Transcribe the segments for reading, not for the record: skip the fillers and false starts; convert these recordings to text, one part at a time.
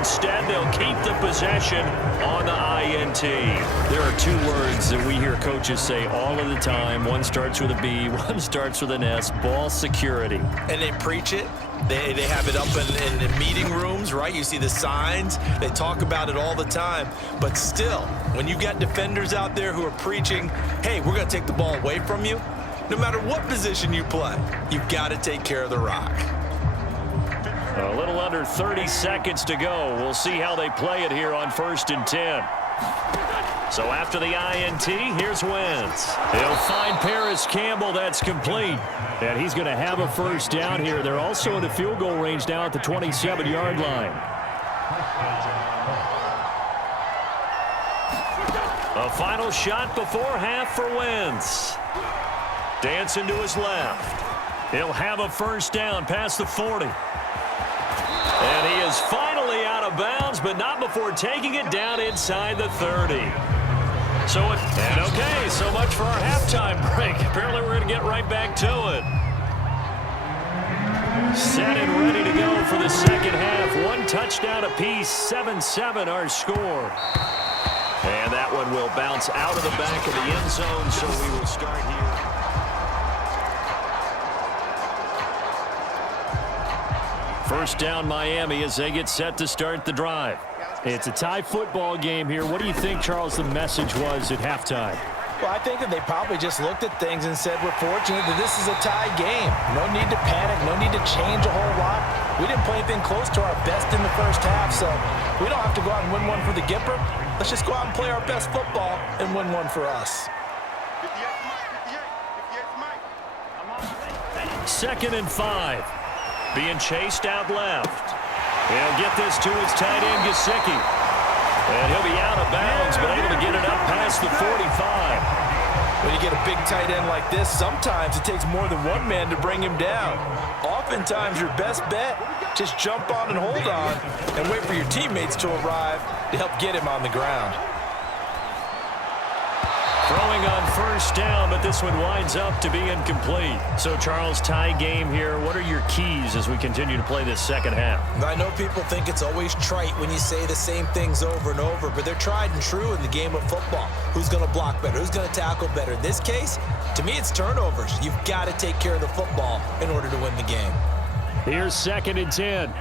Instead, they'll keep the possession on the INT. There are two words that we hear coaches say all of the time. One starts with a B, one starts with an S, ball security. And they preach it. They have it up in meeting rooms, right? You see the signs. They talk about it all the time. But still, when you've got defenders out there who are preaching, hey, we're going to take the ball away from you, no matter what position you play, you've got to take care of the rock. A little under 30 seconds to go. We'll see how they play it here on 1st and 10. So after the INT, here's Wentz. He'll find Paris Campbell. That's complete. And he's going to have a first down here. They're also in the field goal range now at the 27-yard line. A final shot before half for Wentz. Dancing to his left. He'll have a first down past the 40. And he is finally out of bounds, but not before taking it down inside the 30. So much for our halftime break. Apparently we're going to get right back to it. Set and ready to go for the second half. One touchdown apiece, 7-7 our score. And that one will bounce out of the back of the end zone, so we will start here. First down Miami as they get set to start the drive. It's a tie football game here. What do you think, Charles, the message was at halftime? Well, I think that they probably just looked at things and said, we're fortunate that this is a tie game. No need to panic, no need to change a whole lot. We didn't play anything close to our best in the first half, so we don't have to go out and win one for the Gipper. Let's just go out and play our best football and win one for us. 2nd and 5. Being chased out left. He'll get this to his tight end, Gesicki. And he'll be out of bounds, but able to get it up past the 45. When you get a big tight end like this, sometimes it takes more than one man to bring him down. Oftentimes, your best bet, just jump on and hold on and wait for your teammates to arrive to help get him on the ground. Throwing on first down, but this one winds up to be incomplete. So, Charles, tie game here. What are your keys as we continue to play this second half? I know people think it's always trite when you say the same things over and over, but they're tried and true in the game of football. Who's going to block better? Who's going to tackle better? In this case, to me, it's turnovers. You've got to take care of the football in order to win the game. Here's 2nd and 10.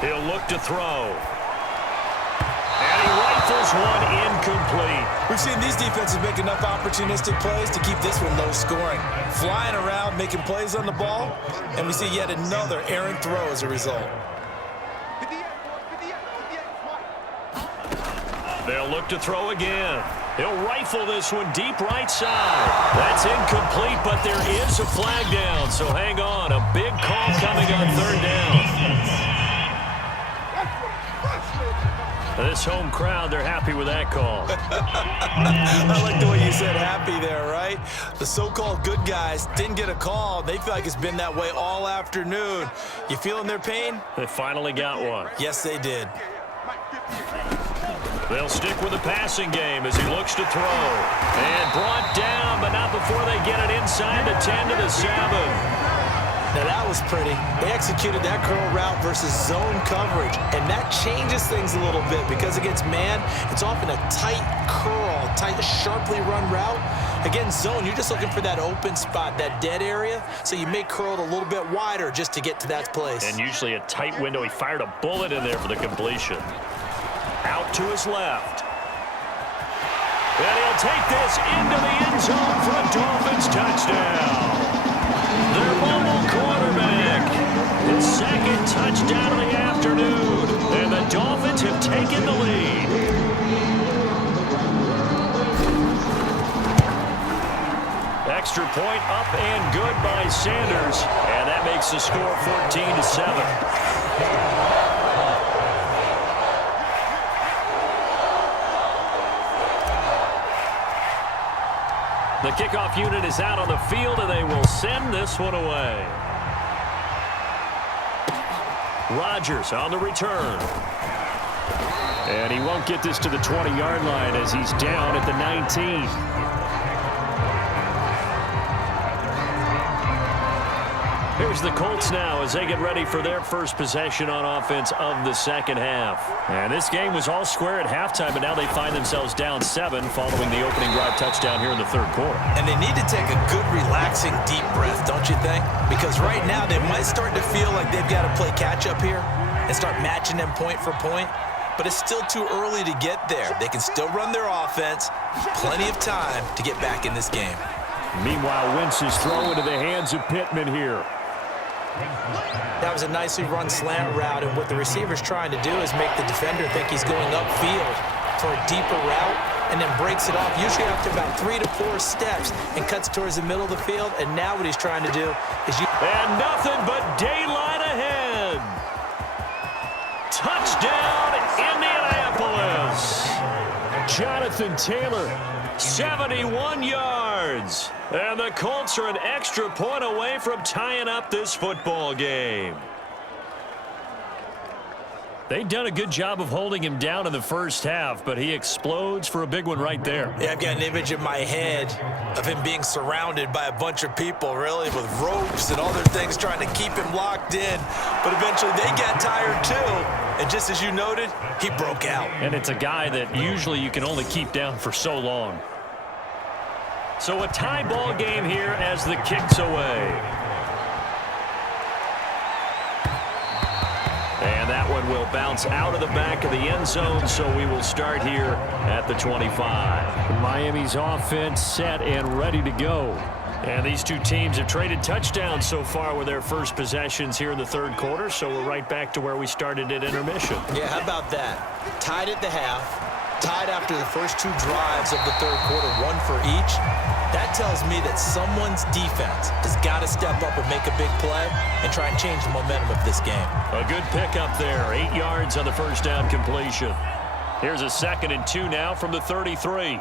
He'll look to throw. And he rifles one incomplete. We've seen these defenses make enough opportunistic plays to keep this one low scoring. Flying around, making plays on the ball, and we see yet another errant throw as a result. They'll look to throw again. He'll rifle this one deep right side. That's incomplete, but there is a flag down, so hang on. A big call coming on 3rd down. This home crowd, they're happy with that call. I like the way you said happy there, right? The so-called good guys didn't get a call. They feel like it's been that way all afternoon. You feeling their pain? They finally got one. Yes, they did. They'll stick with the passing game as he looks to throw. And brought down, but not before they get it inside the 10 to the 7. Now that was pretty. They executed that curl route versus zone coverage, and that changes things a little bit because against man, it's often a tight curl, tight, sharply run route. Against zone, you're just looking for that open spot, that dead area, so you may curl it a little bit wider just to get to that place. And usually a tight window. He fired a bullet in there for the completion. Out to his left. And he'll take this into the end zone for a Dolphins touchdown. Their mobile quarterback. His 2nd touchdown of the afternoon. And the Dolphins have taken the lead. Extra point up and good by Sanders. And that makes the score 14-7. The kickoff unit is out on the field, and they will send this one away. Rodgers on the return. And he won't get this to the 20-yard line as he's down at the 19. Here's the Colts now as they get ready for their first possession on offense of the second half. And this game was all square at halftime, but now they find themselves down 7 following the opening drive touchdown here in the third quarter. And they need to take a good, relaxing, deep breath, don't you think? Because right now they might start to feel like they've got to play catch-up here and start matching them point for point. But it's still too early to get there. They can still run their offense. Plenty of time to get back in this game. Meanwhile, Wentz's throw into the hands of Pittman here. That was a nicely run slant route, and what the receiver's trying to do is make the defender think he's going upfield for a deeper route, and then breaks it off, usually after about 3 to 4 steps, and cuts towards the middle of the field. And now what he's trying to do is and nothing but daylight ahead. Touchdown, Indianapolis. Jonathan Taylor, 71 yards. And the Colts are an extra point away from tying up this football game. They've done a good job of holding him down in the first half, but he explodes for a big one right there. Yeah, I've got an image in my head of him being surrounded by a bunch of people, really, with ropes and other things trying to keep him locked in. But eventually they got tired too, and just as you noted, he broke out. And it's a guy that usually you can only keep down for so long. So a tie ball game here as the kick's away. And that one will bounce out of the back of the end zone, so we will start here at the 25. Miami's offense set and ready to go. And these two teams have traded touchdowns so far with their first possessions here in the third quarter, so we're right back to where we started at intermission. Yeah, how about that? Tied at the half, tied after the first 2 drives of the third quarter, 1 for each. That tells me that someone's defense has got to step up and make a big play and try and change the momentum of this game. A good pickup there, 8 yards on the first down completion. Here's a 2nd and 2 now from the 33.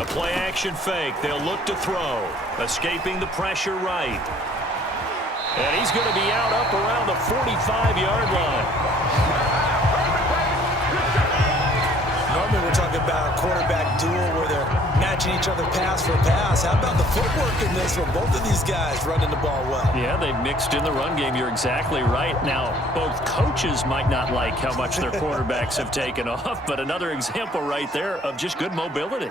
A play action fake. They'll look to throw. Escaping the pressure right. And he's going to be out up around the 45-yard line. Normally we're talking about a quarterback duel where they're matching each other pass for pass. How about the footwork in this one? Both of these guys running the ball well. Yeah, they've mixed in the run game. You're exactly right. Now, both coaches might not like how much their quarterbacks have taken off, but another example right there of just good mobility.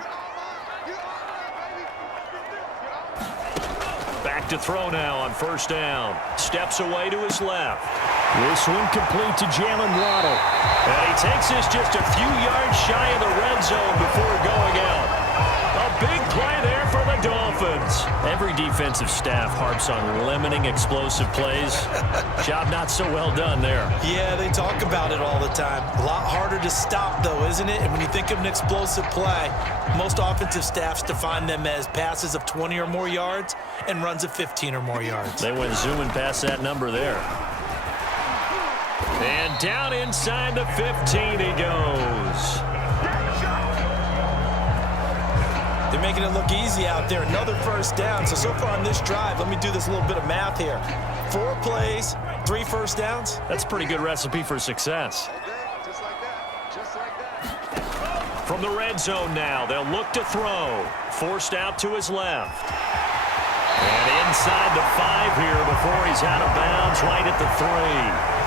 Back to throw now on first down. Steps away to his left. This one complete to Jalen Waddle. And he takes this just a few yards shy of the red zone before going out. A big play there for the Dolphins. Every defensive staff harps on limiting explosive plays. Job not so well done there. Yeah, they talk about it all the time. A lot harder to stop, though, isn't it? And when you think of an explosive play, most offensive staffs define them as passes of 20 or more yards and runs of 15 or more yards. They went zooming past that number there. And down inside the 15 he goes. They're making it look easy out there. Another first down. So far on this drive, let me do this little bit of math here. 4 plays, 3 first downs. That's a pretty good recipe for success. From the red zone now, they'll look to throw. Forced out to his left. And inside the 5 here before he's out of bounds right at the 3.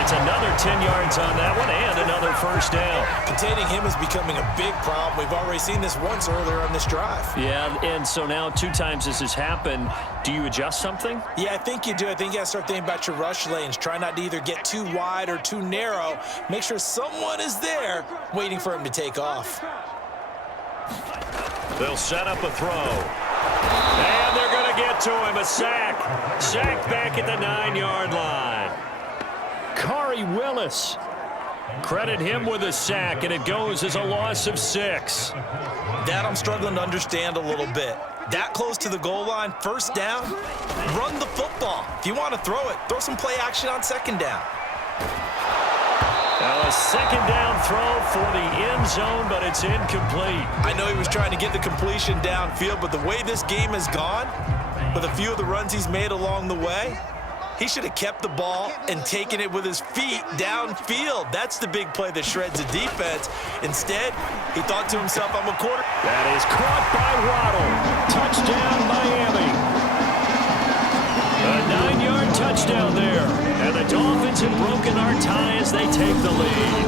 It's another 10 yards on that one and another first down. Containing him is becoming a big problem. We've already seen this once earlier on this drive. Yeah, and so now 2 times this has happened. Do you adjust something? Yeah, I think you do. I think you got to start thinking about your rush lanes. Try not to either get too wide or too narrow. Make sure someone is there waiting for him to take off. They'll set up a throw. And they're going to get to him. A sack. Sack back at the 9-yard line. Khari Willis. Credit him with a sack, and it goes as a loss of 6. That I'm struggling to understand a little bit. That close to the goal line, first down, run the football. If you want to throw it, throw some play action on second down. Now a second down throw for the end zone, but it's incomplete. I know he was trying to get the completion downfield, but the way this game has gone, with a few of the runs he's made along the way, he should have kept the ball and taken it with his feet downfield. That's the big play that shreds the defense. Instead, he thought to himself, I'm a quarter. That is caught by Waddle. Touchdown, Miami. A 9-yard touchdown there. And the Dolphins have broken our tie as they take the lead.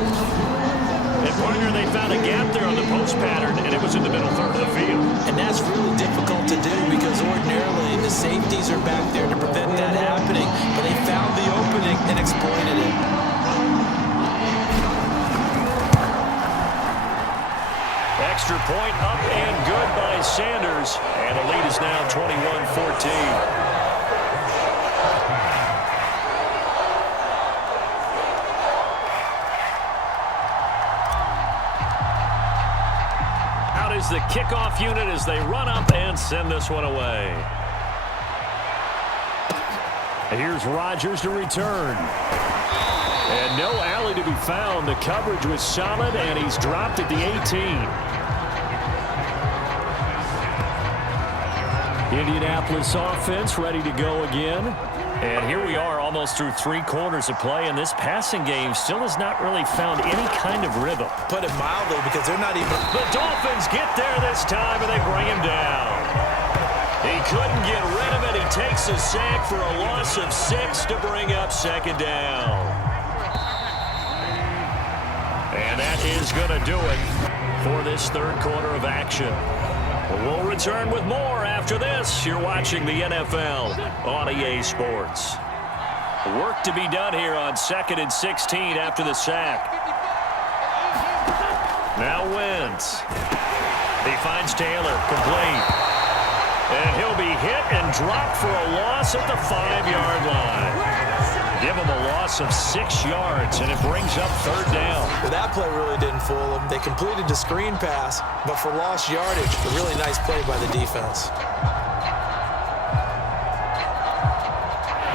And, partner, they found a gap there on the post pattern, and it was in the middle third of the field. And that's really difficult to do because ordinarily the safeties are back there to prevent that happening. But they found the opening and exploited it. Extra point up and good by Sanders. And the lead is now 21-14. Is the kickoff unit as they run up and send this one away. Here's Rodgers to return. And no alley to be found. The coverage was solid, and he's dropped at the 18. Indianapolis offense ready to go again. And here we are almost through 3 quarters of play, and this passing game still has not really found any kind of rhythm. Put it mildly, because they're not even... The Dolphins get there this time, and they bring him down. He couldn't get rid of it. He takes a sack for a loss of 6 to bring up second down. And that is going to do it for this third quarter of action. We'll return with more after this. You're watching the NFL on EA Sports. Work to be done here on 2nd and 16 after the sack. Now Wentz. He finds Taylor, complete. And he'll be hit and dropped for a loss at the 5-yard line. Give him a loss of 6 yards, and it brings up third down. Well, that play really didn't fool them. They completed the screen pass, but for lost yardage, a really nice play by the defense.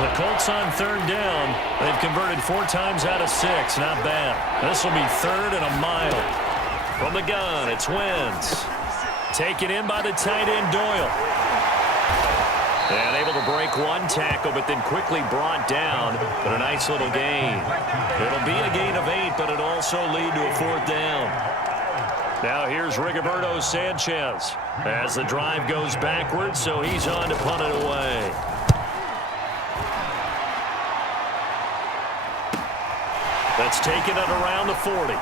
The Colts on third down. They've converted 4 times out of 6. Not bad. This will be 3rd and a mile. From the gun, it's Wentz. Taken in by the tight end, Doyle. And able to break 1 tackle, but then quickly brought down. But a nice little gain. It'll be a gain of 8, but it'll also lead to a 4th down. Now here's Rigoberto Sanchez as the drive goes backwards, so he's on to punt it away. That's taken it around the 40.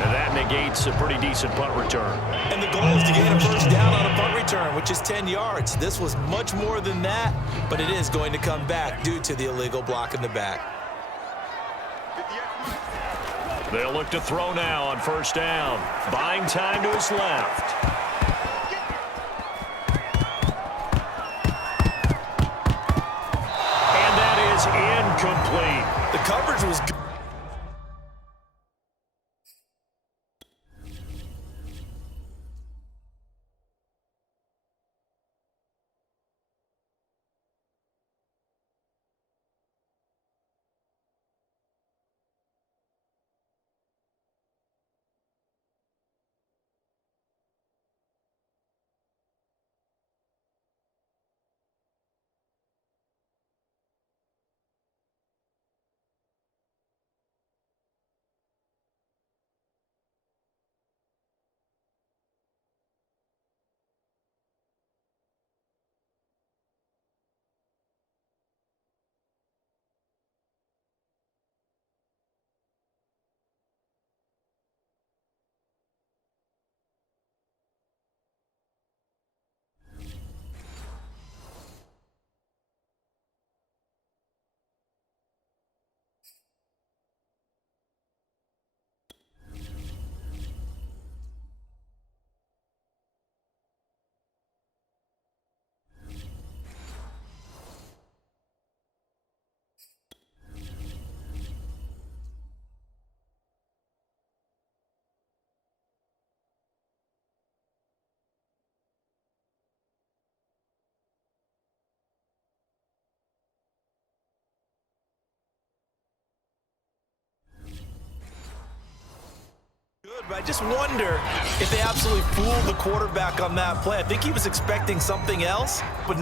And that negates a pretty decent punt return. And the goal is to gain a first down on a punt return, which is 10 yards. This was much more than that, but it is going to come back due to the illegal block in the back. They'll look to throw now on first down. Buying time to his left. And that is incomplete. The coverage was good. But I just wonder if they absolutely fooled the quarterback on that play. I think he was expecting something else, but